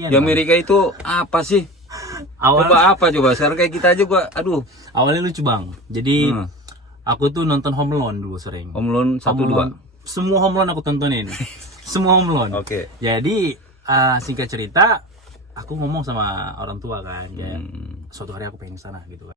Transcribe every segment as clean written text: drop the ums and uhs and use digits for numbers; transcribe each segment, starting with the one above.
Di Amerika itu apa sih? Coba apa coba? Sekarang kayak kita aja gua, aduh. Awalnya lucu bang. Jadi aku tuh nonton Home Alone dulu sering. Home Alone 1, 2. Semua Home Alone aku tontonin. Semua Home Alone. Oke. Jadi singkat cerita, aku ngomong sama orang tua kan, kayak suatu hari aku pengen ke sana gitu kan.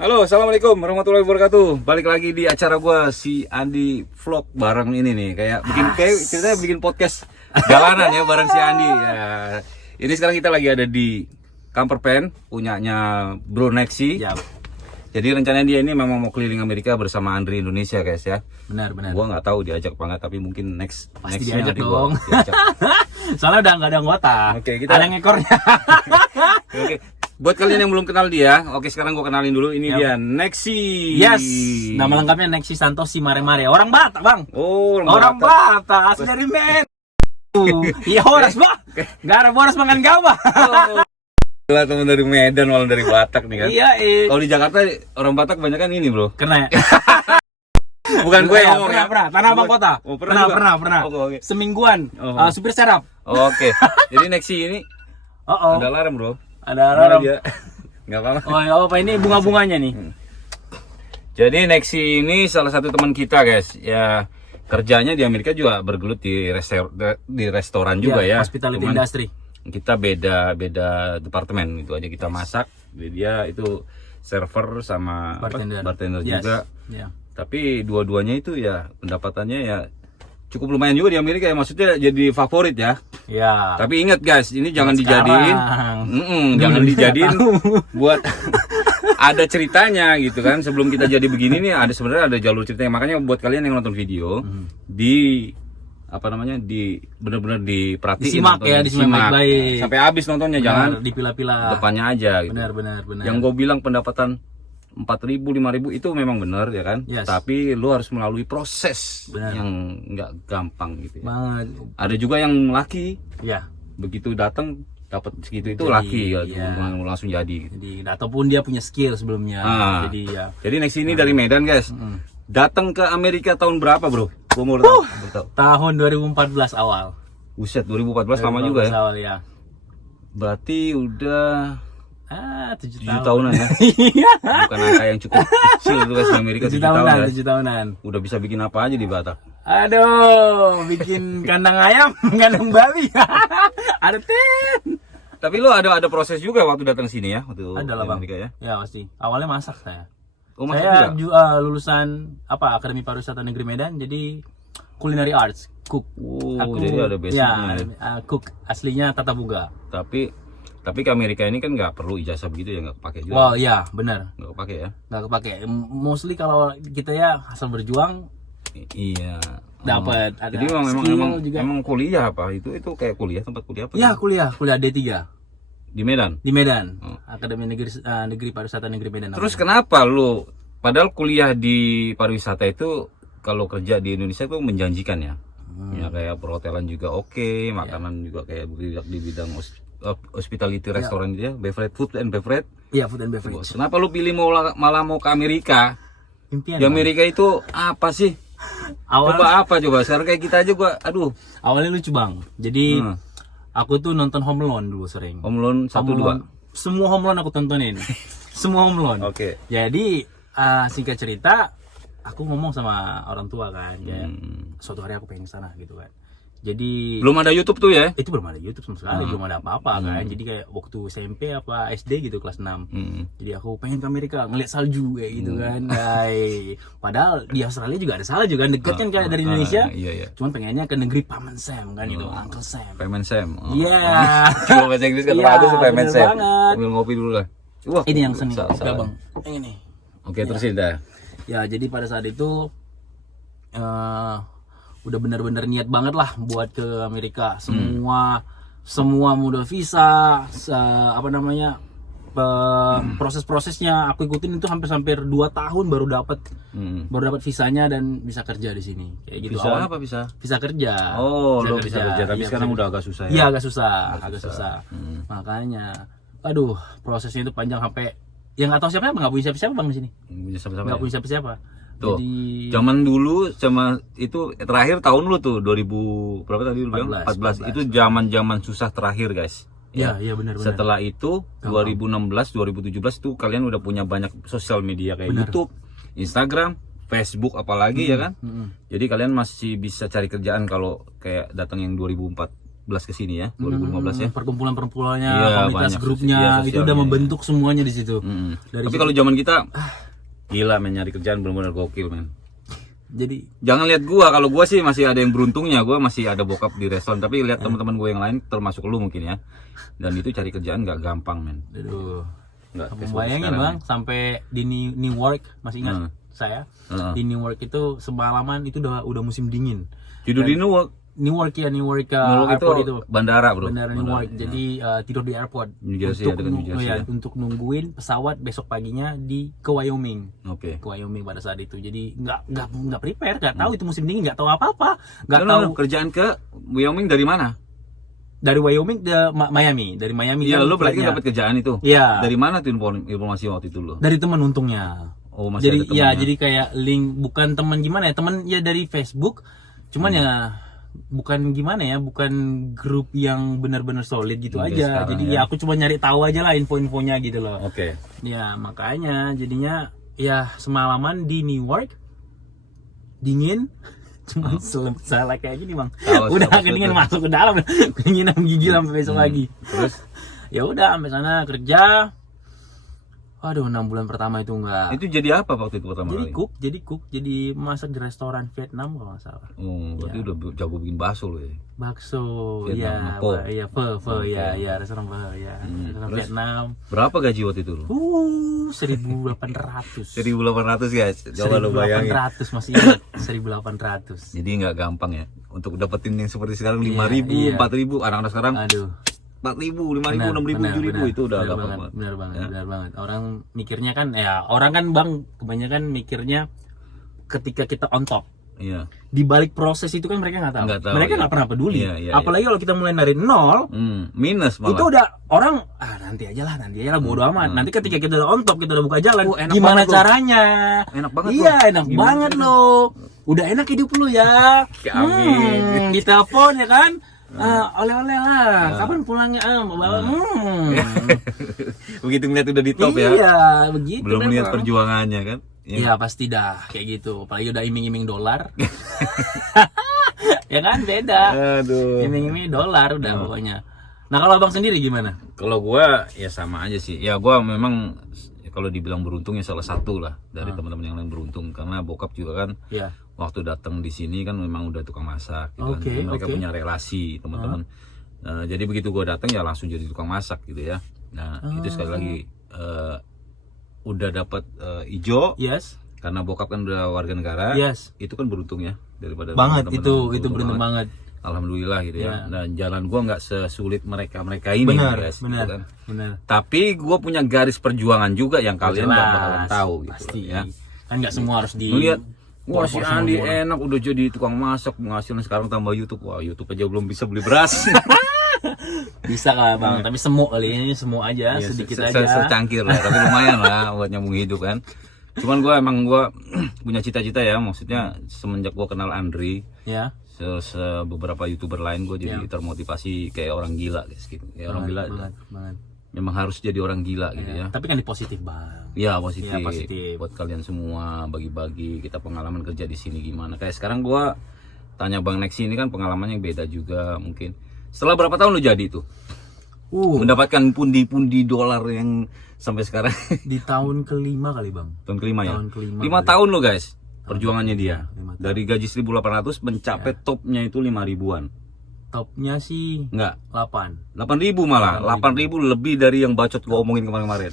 Halo, assalamualaikum warahmatullahi wabarakatuh. Balik lagi di acara gua si Andi Vlog bareng ini nih. Kayak ceritanya bikin podcast jalanan ya bareng si Andi. Ya. Ini sekarang kita lagi ada di Camper Van punyanya Bro Nexi. Ya. Jadi rencananya dia ini memang mau keliling Amerika bersama Andri Indonesia guys ya. Benar. Gua nggak tahu diajak apa nggak, tapi mungkin Pasti nextnya diajak dong. Diajak. Soalnya udah nggak ada anggota. Oke, kita ada ngekornya. Oke. Buat kalian yang belum kenal dia, oke sekarang gua kenalin dulu. Ini dia Nexi. Yes. Nama lengkapnya Nexi Santosi Mare. Orang Batak bang. Oh, orang Batak. Asli dari Medan. Iya horas bah. Gak ada boros makan gabah. Gila, temen dari Medan malah dari Batak nih kan. Iya. Kalau di Jakarta orang Batak banyak kan ini bro. Kena ya. Bukan gue yang ngomong ya. Pernah. Tanah Abang Kota. Oh, pernah. Oke. Semingguan. Supir serap. Oke. Jadi Nexi ini ada alarm bro. Ada alarm. Nggak apa-apa. Oh apa ini bunga-bunganya nih. Jadi Nexi ini salah satu teman kita guys. Ya kerjanya di Amerika juga bergelut di restoran juga ya. Hospitality Cuman industry. kita beda departemen itu aja. Kita masak, dia itu server sama bartender juga. Yeah. Tapi dua-duanya itu ya pendapatannya ya cukup lumayan juga di Amerika ya, maksudnya jadi favorit ya. Ya. Tapi ingat guys, ini jangan dijadiin, jangan dijadiin buat ada ceritanya gitu kan. Sebelum kita jadi begini nih sebenarnya ada jalur ceritanya. Makanya buat kalian yang nonton video di benar-benar diperhatiin, disimak baik-baik sampai habis nontonnya, jangan dipilah-pilah depannya aja gitu. Benar. Yang gue bilang pendapatan 4.000, 5.000 itu memang benar ya kan. Yes. Tapi lu harus melalui proses yang nggak gampang gitu ya. Banget. Ada juga yang laki. Ya. Begitu datang dapat segitu itu laki ya. Langsung jadi. Jadi ataupun dia punya skill sebelumnya. Jadi Nexi ini dari Medan guys. Datang ke Amerika tahun berapa bro? Gua mau tahu. Tahun 2014 awal. Buset, 2014 lama juga ya. Awal ya. Berarti udah 7 tahunan ya. Bukan angka yang cukup kecil tuh guys di Amerika. 7 tahunan. Udah bisa bikin apa aja di Batak. Aduh, bikin kandang ayam, kandang babi. Ada tin. Tapi lo ada proses juga waktu datang sini ya, waktu ada lah, Amerika ya. Ya pasti. Awalnya masak saya. Masak saya juga? Lulusan Akademi Pariwisata Negeri Medan, jadi culinary arts, cook. Jadi ada basicnya. Ya, cook aslinya tata boga. Tapi ke Amerika ini kan nggak perlu ijazah begitu ya, nggak kepake juga. Wow, iya benar. Nggak kepake ya? Nggak kepake. Mostly kalau kita ya asal berjuang. Iya. Dapat. Jadi memang kuliah apa? Itu kayak kuliah, tempat kuliah apa? Iya kuliah D3. Di Medan. Akademi Negeri Pariwisata Negeri Medan. Terus kenapa lu padahal kuliah di pariwisata itu kalau kerja di Indonesia itu menjanjikan ya? Ya kayak perhotelan juga oke, makanan juga kayak di bidang hospitality restoran gitu ya, food and beverage. Iya, food and beverage. Kenapa lu pilih malah mau ke Amerika? Impian. Di Amerika itu apa sih? Coba sekarang kayak kita aja gua aduh. Awalnya lucu bang. Jadi aku tuh nonton Home Alone dulu sering. Home Alone 1, 2. Semua Home Alone aku tontonin. Semua Home Alone. Oke. Jadi singkat cerita, aku ngomong sama orang tua kan, kayak suatu hari aku pengen ke sana gitu kan. Jadi belum ada YouTube tuh ya? Itu belum ada YouTube sama sekali, belum ada apa-apa kan. Jadi kayak waktu SMP apa SD gitu kelas 6. Jadi aku pengen ke Amerika ngeliat salju kayak gitu kan. Padahal di Australia juga ada salju kan, deket kan kayak dari Indonesia. Iya. Cuman pengennya ke negeri Paman Sam kan itu, Uncle Sam. Paman Sam. Iya. Kalau bahasa Inggris kan bagus sih Paman Sam. Ambil ngopi dulu lah. Wah, ini yang seni. Oke bang. Yang ini. Oke, terusin dah. Ya, jadi pada saat itu udah benar-benar niat banget lah buat ke Amerika. Semua udah visa, proses-prosesnya aku ikutin itu hampir 2 tahun baru dapat visanya dan bisa kerja di sini kayak gitu. Bisa apa bisa? Visa kerja. Oh, lo bisa kerja tapi Iya, sekarang bisa udah agak susah ya. Iya, agak susah. Makanya aduh, prosesnya itu panjang sampai yang nggak tahu siapa nggak punya siapa Bang di sini. Bisa sama-sama. Nggak Ya? punya siapa. Tuh, Jadi zaman dulu sama itu terakhir tahun lu tuh 2000 berapa tadi lu bilang? 14. Itu zaman-zaman susah terakhir, guys. iya benar. Setelah itu 2016, 2017 tuh kalian udah punya banyak sosial media kayak YouTube, Instagram, Facebook apalagi ya kan? Jadi kalian masih bisa cari kerjaan kalau kayak datang yang 2014 ke sini ya, 2015 ya. Perkumpulan-perkumpulannya, Iya, komunitas banyak. grupnya Iya, itu sosial udah media. membentuk semuanya di situ. Dari Tapi situ. kalau zaman kita gila men, nyari kerjaan benar-benar gokil men. Jadi Jangan lihat gua, kalau gua sih masih ada yang beruntungnya, gua masih ada bokap di restoran, tapi lihat teman-teman gua yang lain termasuk lu mungkin ya. Dan itu cari kerjaan nggak gampang men. aduh. Nggak Kamu kayak bayangin sekarang. Bang, sampai di Newark, masih ingat saya? Di Newark itu semalaman itu udah musim dingin. Tidur di Newark. Newark Newark airport itu. bandara bro. Bandara Newark. Jadi tidur di airport. New Jersey, ada kan New Jersey ya. Untuk nungguin pesawat besok paginya ke Wyoming. Oke. Ke Wyoming pada saat itu. Jadi nggak prepare, nggak tahu itu musim dingin, nggak tahu apa-apa, nggak No, tahu. kerjaan ke Wyoming dari mana? Dari Wyoming ke Miami, dari Miami. Iya, kan lu berarti flightnya. dapat kerjaan itu. Iya. Dari mana tuh informasi waktu itu lu? Dari teman untungnya. Oh, masih Jadi ada temannya. jadi kayak link, bukan teman gimana ya, teman ya dari Facebook. Cuman ya bukan gimana ya, bukan grup yang benar-benar solid gitu Oke, aja. sekarang Jadi ya. ya aku cuma nyari tahu aja lah info-infonya gitu loh. Oke. Ya makanya jadinya ya semalaman di Newark dingin. Cuma salah kayak gini Bang. Tahu, Udah tahu, kedingin tahu. masuk ke dalam, kedinginan gigil sampai besok lagi. Terus Ya udah sampai sana kerja. Aduh, 6 bulan pertama itu enggak. itu jadi apa waktu itu pertama Jadi kali? cook, jadi masak di restoran Vietnam kalau nggak salah. Oh, berarti udah jago bikin bakso lo ya. Bakso, Vietnam, iya, pho. iya, pho, Oke. ya, restoran pho, ya, restoran Terus? Vietnam. Berapa gaji waktu itu lo? 1.800. 1.800 guys. Coba lo bayangin. 1.800 masih ingat, 1.800. Jadi nggak gampang ya untuk dapetin yang seperti sekarang Iya, 5.000, iya. 4.000. Anak-anak sekarang Aduh. 4.000, 5.000, 6.000, 7.000 itu udah gampang banget. benar banget, Ya. benar banget. Orang mikirnya kan, ya orang kan Bang, kebanyakan mikirnya ketika kita on top. Iya. Di balik proses itu kan mereka nggak tahu. Nggak tahu, Mereka iya. nggak pernah peduli. Iya, iya, Apalagi kalau kita mulai dari nol, Minus malah. itu udah orang nanti aja lah bodo amat. Nanti ketika kita udah on top, kita udah buka jalan, Enak gimana banget loh. caranya? Enak banget Iya, loh. enak Gimana banget loh. Udah enak hidup lu ya. Amin. Ditelepon ya kan? Oleh-oleh lah. Kapan pulangnya? Begitu ngeliat udah di top ya. Iya, begitu. Belum dah, lihat Bang. perjuangannya kan. Iya pasti dah kayak gitu. Apalagi udah iming-iming dolar. Ya kan beda. Aduh. Iming-iming dolar udah pokoknya. Nah kalau abang sendiri gimana? Kalau gua ya sama aja sih. Ya gua memang kalau dibilang beruntung ya salah satu lah dari teman-teman yang lain beruntung karena bokap juga kan Iya. waktu datang di sini kan memang udah tukang masak gitu Oke, kan. Mereka oke. punya relasi teman-teman. Jadi begitu gua datang ya langsung jadi tukang masak gitu ya. Nah, itu sekali lagi udah dapat ijo Yes. karena bokap kan udah warga negara. Yes. Itu kan beruntung ya daripada Banget teman-teman. itu beruntung banget. Alhamdulillah gitu ya. Ya. Dan jalan gua nggak sesulit mereka ini Benar, guys, gitu benar, kan. benar. Tapi gue punya garis perjuangan juga yang kalian nggak bakalan tahu gitu pasti. ya. Kan nggak semua harus di. Ngeliat, wah si Porsi Andi semua. enak udah jadi tukang masak, penghasilan sekarang tambah YouTube. Wah YouTube aja belum bisa beli beras. Bisa kan bang, tapi semu kali ini semu aja, Iya, sedikit aja. secangkir lah, tapi lumayan lah buat nyambung hidup kan. Cuman gue punya cita-cita ya, maksudnya semenjak gue kenal Andri, Ya. beberapa YouTuber lain gue jadi termotivasi kayak orang gila guys, gitu. Kayak orang gila. Banget. Memang harus jadi orang gila gitu ya. Tapi kan di positif bang. Ya positif. Iya, positif. Buat kalian semua bagi-bagi kita pengalaman kerja di sini gimana. Kayak sekarang gua tanya Bang Nexi ini kan pengalamannya beda juga mungkin. Setelah berapa tahun lu jadi itu? Mendapatkan pundi-pundi dolar yang sampai sekarang Di tahun kelima kali bang. tahun kelima ya. Tahun kelima 5 tahun lo guys. Perjuangannya dia. 5 tahun. Dari gaji 1.800 mencapai topnya itu 5.000-an. Topnya sih Enggak, 8. 8.000 malah. 8.000 lebih dari yang bacot gua omongin kemarin-kemarin.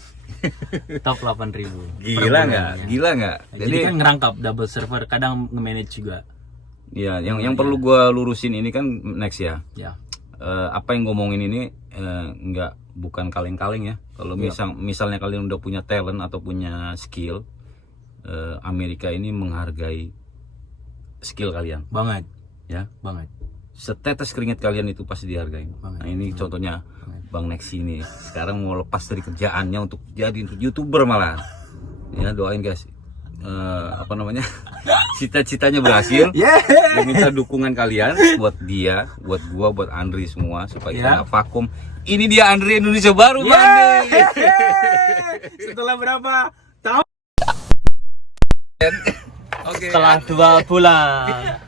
Top 8.000. Gila nggak? Gila nggak? Jadi kan ngerangkap double server, kadang nge-manage juga. ya, yang perlu gua lurusin ini kan next ya. Ya. apa yang ngomongin ini bukan kaleng-kaleng ya. Kalau misalnya kalian udah punya talent atau punya skill, Amerika ini menghargai skill kalian Banget. ya. Banget. Setetes keringat kalian itu pasti dihargai. Nah ini contohnya Bang Nexi ini sekarang mau lepas dari kerjaannya untuk jadi YouTuber malah. Ya doain guys. Apa namanya? Cita-citanya berhasil. Dia minta dukungan kalian buat dia, buat gua, buat Andri semua supaya kita nggak vakum. Ini dia Andri Indonesia baru, Bang Andri. Setelah berapa tahun? Oke. Setelah 2 bulan.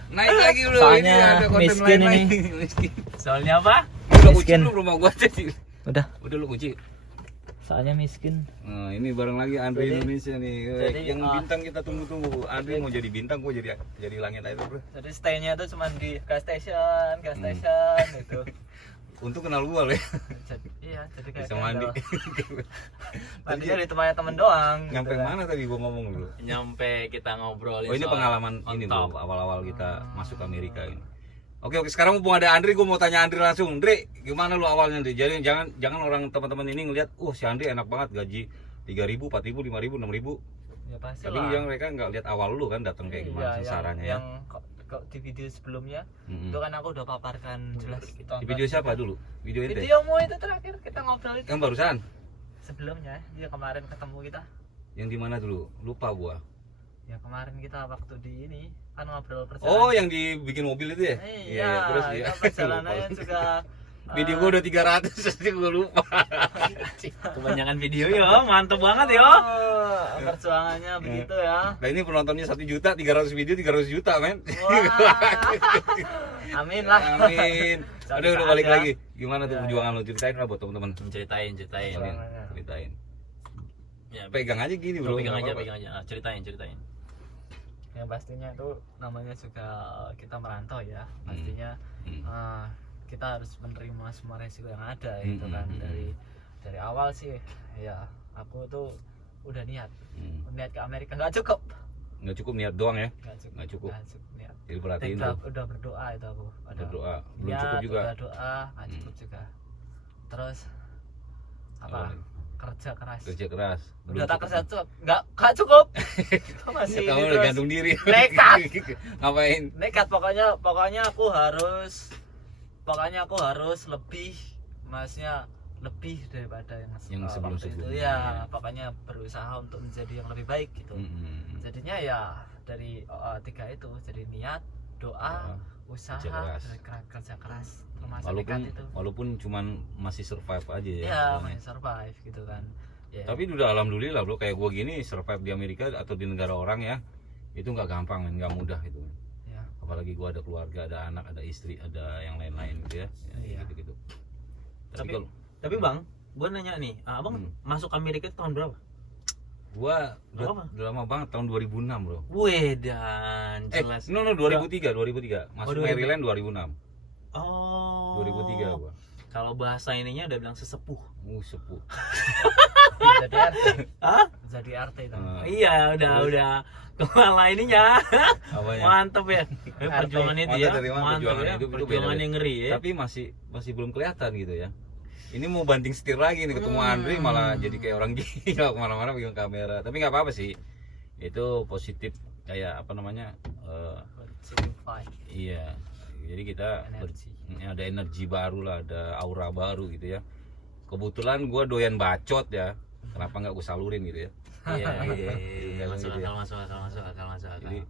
Naik lagi bro. Soalnya ini ada konten miskin lain ini. Miskin. Soalnya apa? Udah kunci Miskin. belum rumah gua tadi. Udah, Udah lu kunci. soalnya miskin. Nah, ini bareng lagi Andri Jadi- Indonesia nih. jadi, Yang bintang kita tunggu-tunggu. Andri mau jadi bintang, gua jadi langit aja bro. Jadi stay-nya tuh cuma di gas station itu. Untung kenal gua loh ya. Iya, jadi kayak Bisa mandi. Mandinya di tempatnya temen doang. Nyampe gitu kan. mana tadi gua ngomong dulu? Nyampe kita ngobrolin. Oh ini soal pengalaman on ini top. bro, awal-awal kita masuk Amerika ini. Oke, sekarang mumpung ada Andri, gue mau tanya Andri langsung. Andri, gimana lu awalnya Andri? Jadi jangan orang teman-teman ini ngelihat, si Andri enak banget gaji 3.000, 4.000, 5.000, 6.000. Ya pasti Tapi lah. yang mereka nggak lihat awal lu kan datang kayak gimana sengsaranya ya. Yang kok di video sebelumnya Mm-mm. itu kan aku udah paparkan jelas Di video siapa dulu? Video ente? Videomu itu terakhir kita ngobrol itu Yang barusan? sebelumnya. Ya kemarin ketemu kita. Yang di mana dulu? Lupa gua. Ya kemarin kita waktu di ini kan ngobrol Oh, yang dibikin mobil itu ya? Iya, terus kita perjalanannya juga Video gua udah 300 jadi gua lupa. Kebanyakan video ya, mantep banget ya. perjuangannya begitu ya. Nah, ini penontonnya 1 juta, 300 video 300 juta, men. Wah. Amin lah. Amin. Udah balik ya. lagi. Gimana tuh perjuangan lu? Ceritain lah buat teman-teman. Ceritain. Ceritain. Ya, Pegang aja gini, bro. pegang nggak aja, apa-apa. pegang aja. Ah, ceritain. Yang pastinya itu namanya juga kita merantau ya. Pastinya kita harus menerima semua resiko yang ada gitu kan. Dari awal sih ya aku tuh udah niat ke Amerika nggak cukup Niat doang ya. nggak cukup niat. Jadi perhatiin Udah berdoa itu aku berdoa. Belum niat, cukup juga. udah doa nggak cukup juga. Terus apa kerja keras Kerja keras. udah tak kerja cukup nggak cukup. Masih Kamu ini udah terus gantung diri. nekat. Ngapain? Nekat pokoknya aku harus lebih, maksudnya lebih daripada yang sebelum-sebelumnya. itu ya. Pokoknya berusaha untuk menjadi yang lebih baik gitu. Jadinya ya dari 3 itu, jadi niat, doa, usaha, kerja keras, termasuk nekat itu. Walaupun cuman masih survive aja ya. Ya masih survive gitu kan ya. Tapi udah alhamdulillah bro, kayak gua gini survive di Amerika atau di negara orang ya, itu nggak gampang, nggak mudah itu. Ya. Apalagi gua ada keluarga, ada anak, ada istri, ada yang lain-lain gitu ya. Iya. Gitu. Tapi Bang, gue nanya nih, Abang masuk Amerika itu tahun berapa? Gua Apa? udah lama banget, tahun 2006 bro. Wedan, jelas. 2003. Masuk 2003. Maryland 2006. Oh. 2003 gua. Kalau bahasa ininya udah bilang sesepuh. Sepuh. Jadi RT. Hah? Jadi RT itu. Iya, udah kepala ininya. Apanya? Mantep ya. Perjuangan itu ya. Mantap dari mana Mantep perjuangan ya. itu Perjuangan beda-beda. yang ngeri ya. Tapi masih belum kelihatan gitu ya. Ini mau banting setir lagi nih, ketemu Andri malah jadi kayak orang gila kemana-mana pegang kamera. Tapi nggak apa-apa sih. Itu positif kayak apa namanya? Iya. Jadi kita ada energi baru lah, ada aura baru gitu ya. Kebetulan gue doyan bacot ya. Kenapa nggak gue salurin gitu ya? Iya. Masuk Masuk akal. Jadi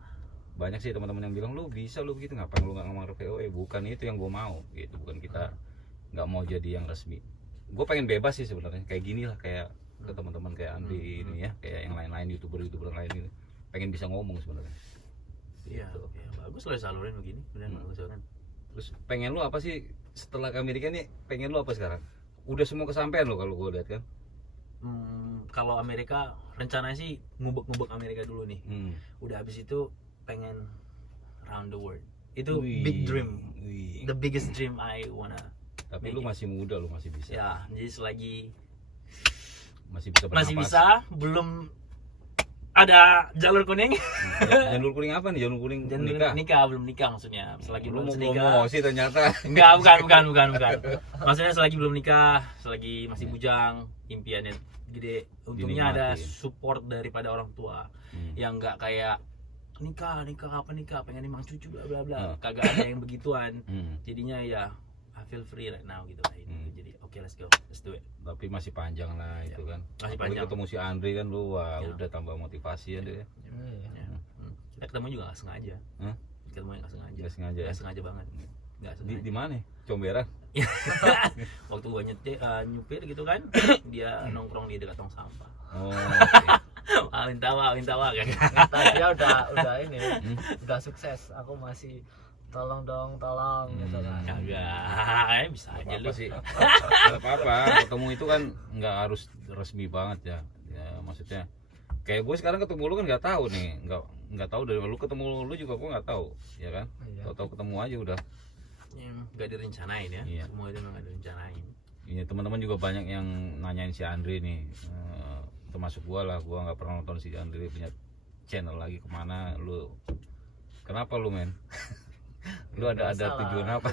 banyak sih teman-teman yang bilang lu bisa lu begitu, ngapain lu nggak ngelamar VOE? Bukan itu yang gue mau gitu, bukan kita nggak mau jadi yang resmi. Gue pengen bebas sih sebenarnya, kayak gini lah, kayak ke teman-teman kayak Andi ini ya, kayak yang lain-lain youtuber lain ini, pengen bisa ngomong sebenarnya. Iya. Bagus lah salurin begini, benar bagus kan. Terus pengen lu apa sih setelah ke Amerika nih? Pengen lu apa sekarang? Udah semua kesampaian lo kalau gue lihat kan. Kalau Amerika rencananya sih ngubek Amerika dulu nih. Udah habis itu pengen round the world. Itu big dream. The biggest dream I wanna. Tapi lu masih muda, lu masih bisa. Ya, jadi selagi masih bisa bernafas. masih bisa, belum ada jalur kuning. Janur kuning apa nih? Janur kuning nikah. Belum nikah maksudnya. Selagi Lu belum mau nikah. promosi ternyata. Enggak, bukan. Maksudnya selagi belum nikah, selagi masih bujang, impiannya gede. Untungnya ada Dinikmati. support daripada orang tua. Yang enggak kayak nikah, pengen emang cucu bla bla bla. Kagak ada yang begituan. Jadinya ya I feel free right now gitu lah. Jadi oke, let's go. Let's do it. Tapi masih panjang lah itu kan. Masih Apalagi panjang. ketemu si Andri kan lu, wah Ya. udah tambah motivasi ya dia. Iya. Ya. Kita ketemu juga nggak sengaja. Hah? Ketemu nggak sengaja. Nggak sengaja ya? Nggak sengaja banget. Nggak Di sengaja. di mana? Comberan. Waktu gua nyupir gitu kan, dia nongkrong di dekat tong sampah. Oh. Oke. Minta kan. Dia udah ini, udah sukses. Aku masih tolong gitu kan. Kagak, bisa aja Apa lu. sih? Nggak apa-apa. Ketemu itu kan nggak harus resmi banget ya. Ya maksudnya kayak gue sekarang ketemu lu kan nggak tahu nih, nggak tahu dari lu ketemu lu juga gue nggak tahu, ya kan? Iya. Tahu ketemu aja udah. Nggak direncanain ya. Iya. Semua itu nggak direncanain. Ini teman-teman juga banyak yang nanyain si Andri nih, termasuk gua lah. Gua nggak pernah nonton si Andri punya channel lagi, kemana lu? Kenapa lu men? Lu ada Biasalah, tujuan apa?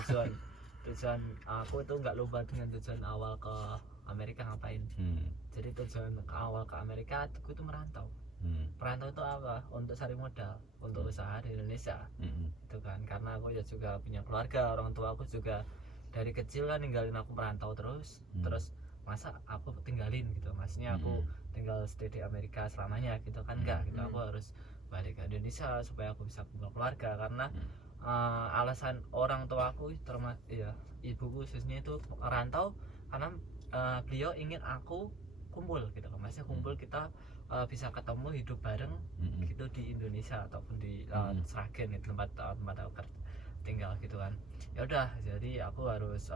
Tujuan aku itu nggak lupa dengan tujuan awal ke Amerika ngapain. Jadi tujuan awal ke Amerika aku itu merantau. Perantau itu apa? Untuk cari modal, untuk usaha di Indonesia. Itu kan karena aku ya juga punya keluarga, orang tua aku juga dari kecil kan ninggalin aku merantau terus. Terus masa aku tinggalin gitu, maksudnya aku tinggal stay di Amerika selamanya gitu kan, enggak gitu. Aku harus balik ke Indonesia supaya aku bisa kumpul keluarga karena alasan orang tua aku ya ibuku khususnya itu merantau karena beliau ingin aku kumpul gitu kan, maksudnya kumpul kita bisa ketemu hidup bareng gitu di Indonesia ataupun di Sragen di tempat aku tinggal gitu kan. Ya udah, jadi aku harus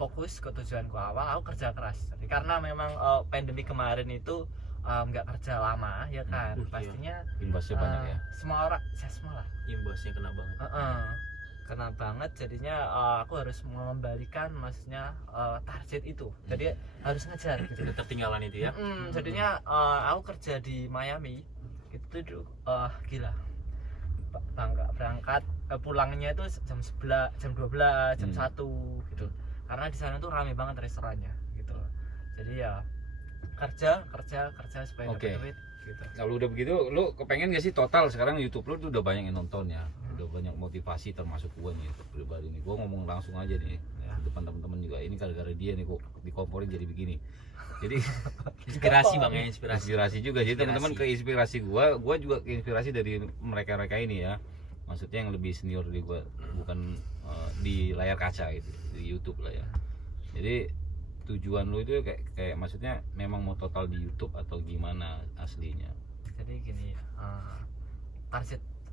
fokus ke tujuanku awal. Aku kerja keras jadi karena memang pandemi kemarin itu nggak kerja lama ya kan, Iya. pastinya Imbasnya banyak ya. semua orang, saya semua lah Imbasnya kena banget. kena banget. Jadinya aku harus mengembalikan maksudnya target itu, jadi harus ngejar gitu. Ketertinggalan itu ya. Jadinya aku kerja di Miami itu tuh gila, berangkat pulangnya itu jam 11, jam 12, jam 1 gitu, karena di sana tuh rame banget restorannya gitu. Jadi ya kerja supaya Oke. dapat duit gitu. Kalau udah begitu, lu kepengen gak sih total sekarang YouTube lu tuh udah banyak yang nonton ya, udah banyak motivasi termasuk gua nih pribadi nih. Gua ngomong langsung aja nih Ya. di depan teman-teman juga. Ini gara-gara dia nih kok dikomporin jadi begini. Jadi Inspirasi bang ya, inspirasi. inspirasi juga. Jadi Inspirasi. teman-teman keinspirasi gua juga keinspirasi dari mereka-mereka ini ya. Maksudnya yang lebih senior dari gua, bukan di layar kaca gitu, di YouTube lah ya. Jadi tujuan lu itu kayak maksudnya memang mau total di YouTube atau gimana aslinya? Jadi gini,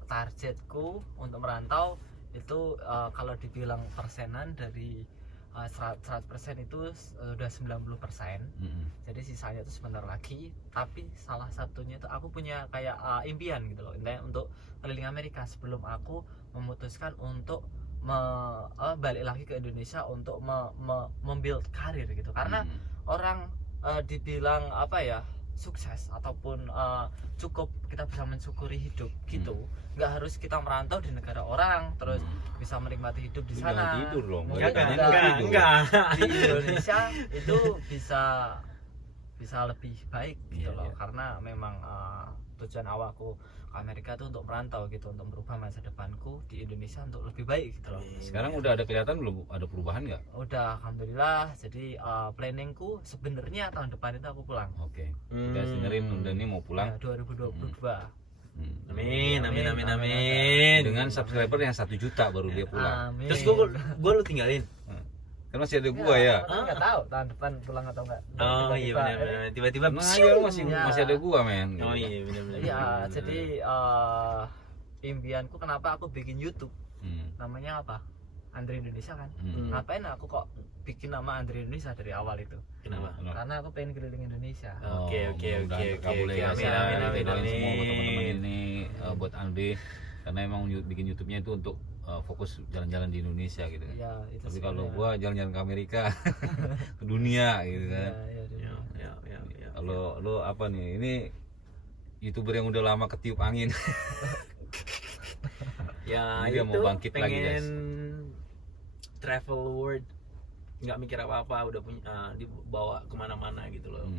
targetku untuk merantau itu kalau dibilang persenan dari 100% itu udah 90%. Jadi sisanya itu sebentar lagi. Tapi salah satunya itu aku punya kayak impian gitu loh, intinya untuk keliling Amerika sebelum aku memutuskan untuk balik lagi ke Indonesia untuk membuild karir gitu. Karena orang dibilang apa ya, sukses ataupun cukup kita bisa mensyukuri hidup gitu, nggak harus kita merantau di negara orang terus bisa menikmati hidup di sana. Jangan tidur dong. Mungkin Enggak. di Indonesia itu bisa lebih baik gitu Iya, loh. iya. Karena memang tujuan awalku ke Amerika itu untuk merantau gitu, untuk merubah masa depanku di Indonesia untuk lebih baik gitu loh. Sekarang udah ada kelihatan belum ada perubahan nggak? Udah, alhamdulillah. Jadi planningku sebenarnya tahun depan itu aku pulang. Oke. Udah dengerin udah nih mau pulang. Ya, 2022. Amin. Dengan subscriber yang 1 juta baru dia pulang. Amin. Terus gua lu tinggalin. Kan masih ada gua ya. Nggak tahu tahun depan pulang atau enggak. Oh iya benar. Tiba-tiba Nah, aja lu masih Ya. masih ada gua men. Oh iya benar. Iya, jadi impianku kenapa aku bikin YouTube namanya apa? Andri Indonesia kan. Ngapain aku kok bikin nama Andri Indonesia dari awal itu? Kenapa? Karena aku pengen keliling Indonesia. Oke. Kabulin ya. Amin. Semua buat teman-teman ini buat Andri, karena emang bikin YouTube-nya itu untuk fokus jalan-jalan di Indonesia gitu kan. Iya, itu Tapi sih kalau ya. gua jalan-jalan ke Amerika, ke dunia gitu kan. Iya, iya. Ya. Kalau lo apa nih? Ini YouTuber yang udah lama ketiup angin. Ya Dia itu mau bangkit lagi, pengen guys. travel world, nggak mikir apa-apa, udah punya dibawa kemana-mana gitu loh.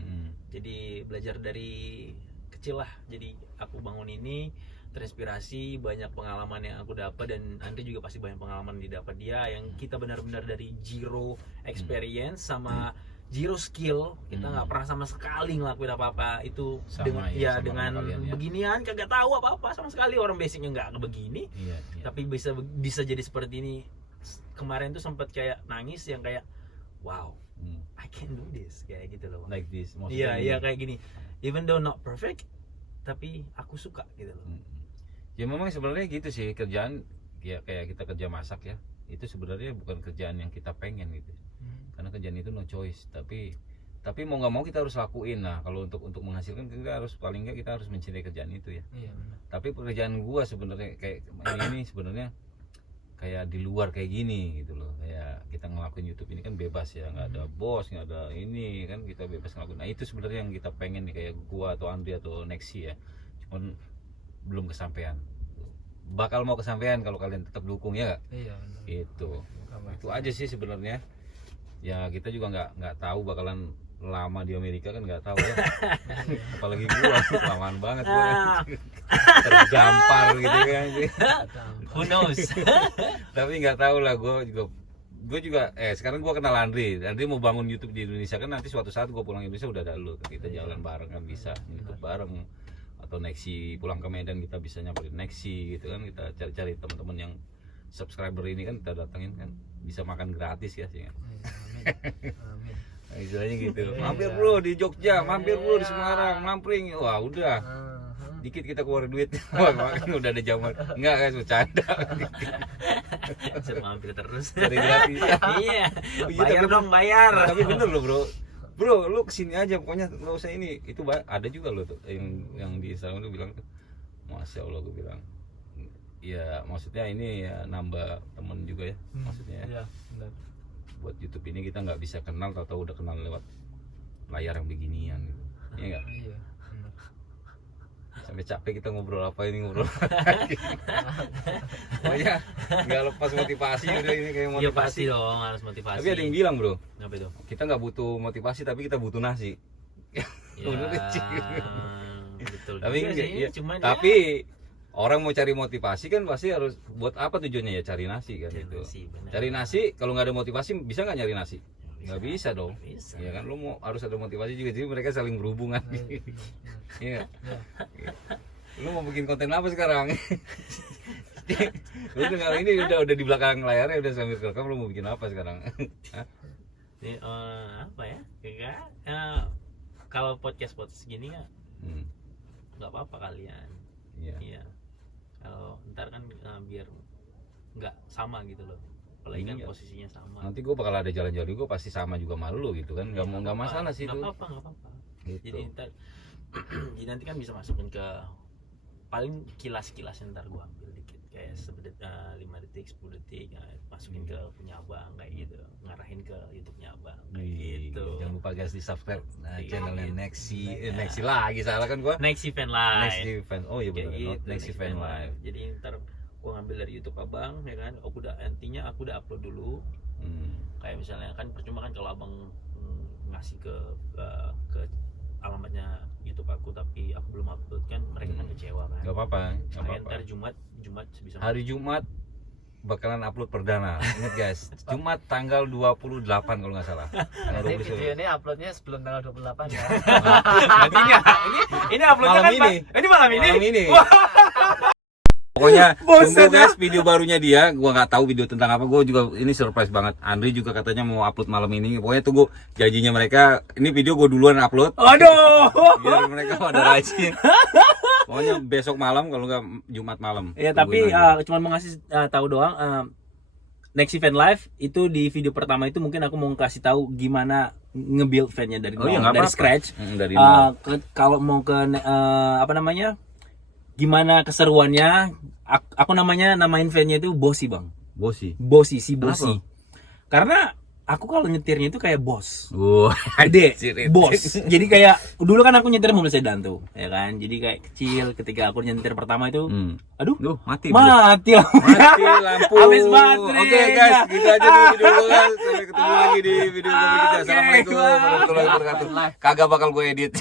Jadi belajar dari kecil lah. Jadi aku bangun ini terinspirasi, banyak pengalaman yang aku dapat, dan Andre juga pasti banyak pengalaman didapat dia, yang kita benar-benar dari zero experience sama zero skill, kita nggak pernah sama sekali ngelakuin apa-apa itu Sama, dengan ya, sama dengan kalian, ya. beginian kagak tahu apa-apa sama sekali, orang basicnya nggak begini, Iya. tapi bisa jadi seperti ini. Kemarin tuh sempat kayak nangis, yang kayak wow, I can do this, kayak gitu loh. Like this. Iya kayak gini, even though not perfect, tapi aku suka gitu loh. Ya memang sebenarnya gitu sih kerjaan, ya kayak kita kerja masak ya, itu sebenarnya bukan kerjaan yang kita pengen gitu, karena kerjaan itu no choice, tapi mau nggak mau kita harus lakuin. Nah kalau untuk menghasilkan kita harus, paling nggak kita harus mencintai kerjaan itu ya. Iya benar. Tapi pekerjaan gua sebenarnya kayak ini sebenarnya kayak di luar kayak gini gitu loh, kayak kita ngelakuin YouTube ini kan bebas ya, nggak ada bos, nggak ada ini kan, kita bebas ngelakuin. Nah itu sebenarnya yang kita pengen nih, kayak gua atau Andri atau Nexi ya, cuman belum kesampaian. Bakal mau kesampaian kalau kalian tetap dukung ya nggak? Iya benar. Itu aja sih sebenarnya. Ya kita juga nggak tahu bakalan lama di Amerika kan, nggak tahu ya. Apalagi gua kelamaan banget gua. Tergampar gitu kan. Who knows? Tapi nggak tahu lah, gue juga sekarang gue kenal Andri mau bangun YouTube di Indonesia kan, nanti suatu saat gue pulang Indonesia udah ada lu, kita jalan bareng kan, bisa YouTube bareng, atau Nexi pulang ke Medan kita bisa nyamperin Nexi gitu kan, kita cari-cari teman-teman yang subscriber ini kan, kita datengin kan, bisa makan gratis ya sih. Amin. Nah, istilahnya gitu. Mampir bro di Jogja, mampir bro di Semarang, mampring. Wah udah, dikit kita keluar duit. Wah udah ada zaman. Enggak guys, bercanda. Mampir terus. Dari gratis. Iya. Oh, iya, Bayar tapi- dong, bayar. Tapi bener loh bro, lu kesini aja pokoknya, nggak usah ini. Itu ada juga loh tuh yang di Instagram tuh bilang tuh, Masya Allah, gue bilang. Ya maksudnya ini ya nambah temen juga ya, maksudnya ya. Iya benar. Buat YouTube ini kita nggak bisa kenal, tahu udah kenal lewat layar yang beginian gitu. Iya nggak? Iya benar. Sampai capek kita ngobrol ngobrol. Pokoknya nggak lepas motivasi udah ini, kayak Iya motivasi. pasti dong, harus motivasi. Tapi ada yang bilang bro, apa itu? kita nggak butuh motivasi tapi kita butuh nasi. Ya, Udah kecil. betul. Tapi juga enggak, sih, iya. cuman Tapi orang mau cari motivasi kan pasti harus buat apa tujuannya, ya cari nasi kan ya, itu. nasi, benar. Cari nasi, kalau nggak ada motivasi bisa nggak nyari nasi? Nggak bisa dong. Bisa. Ya kan, lu mau harus ada motivasi juga, jadi mereka saling berhubungan. Iya. Lu mau bikin konten apa sekarang? Lu dengar ini udah di belakang layarnya udah sambil rekam, lu mau bikin apa sekarang? Hah? Ini, apa ya? Kayaknya kalau podcast gini ya nggak apa-apa kalian. Iya. Iya. Kalau ntar kan biar nggak sama gitu loh. Apalagi kan Iya. posisinya sama. Nanti gue bakal ada jalan-jalan juga, pasti sama juga malu gitu kan, nggak masalah sih itu. Nggak apa-apa. Gitu. Jadi ntar jadi nanti kan bisa masukin ke paling kilas-kilas, ntar gua ambil dikit kayak 5 detik 10 detik, masukin ke punya abang kayak gitu, ngarahin ke YouTube-nya abang kayak gitu. Jangan lupa guys di subscribe Iya, channelnya gitu. Nexi, Iya. Nexi lagi salah kan gua. Next event live. Nexi fan, oh iya Kayak benar, gitu, Nexi fan live. Jadi ntar gua ngambil dari YouTube abang ya kan, aku udah upload dulu. Kayak misalnya kan percuma kan kalau abang ngasih ke alamatnya YouTube aku tapi aku belum upload kan, mereka kan kecewa kan. Gak apa-apa, gak Makanya apa-apa. ntar Jumat bisa Hari Jumat bakalan upload perdana. Ingat guys, Jumat tanggal 28 kalau nggak salah. Tanggal Nanti 29. video ini uploadnya sebelum tanggal 28 ya. Nanti enggak. Ini uploadnya Malam kan ini. ini malam ini. Malam ini. Pokoknya tunggu guys video barunya dia. Gua nggak tahu video tentang apa. Gua juga ini surprise banget. Andri juga katanya mau upload malam ini. Pokoknya tunggu janjinya mereka. Ini video gue duluan upload. Aduh. Biar mereka pada rajin. Pokoknya besok malam kalau nggak Jumat malam. Ya tapi Tungguin aja. cuma mau ngasih tahu doang. Next event live itu di video pertama itu mungkin aku mau kasih tahu gimana nge-build fan-nya dari Oh iya, nol, nggak dari apa-apa. scratch. Dari nol. Kalau mau ke apa namanya? Gimana keseruannya? Aku namain fan-nya itu Bosi, Bang. Bosi. Bosi. Kenapa? Karena aku kalau nyetirnya itu kayak bos. Ade, Bos. Jadi kayak dulu kan aku nyetir mobil sedan tuh, ya kan. Jadi kayak kecil ketika aku nyetir pertama itu, aduh, Duh, mati. Bro. mati lampu. Mati lampu. Habis baterai. Oke guys, gitu aja dulu video gue guys. Sampai ketemu lagi di video berikutnya. Assalamualaikum warahmatullahi wabarakatuh. Kagak bakal gue edit.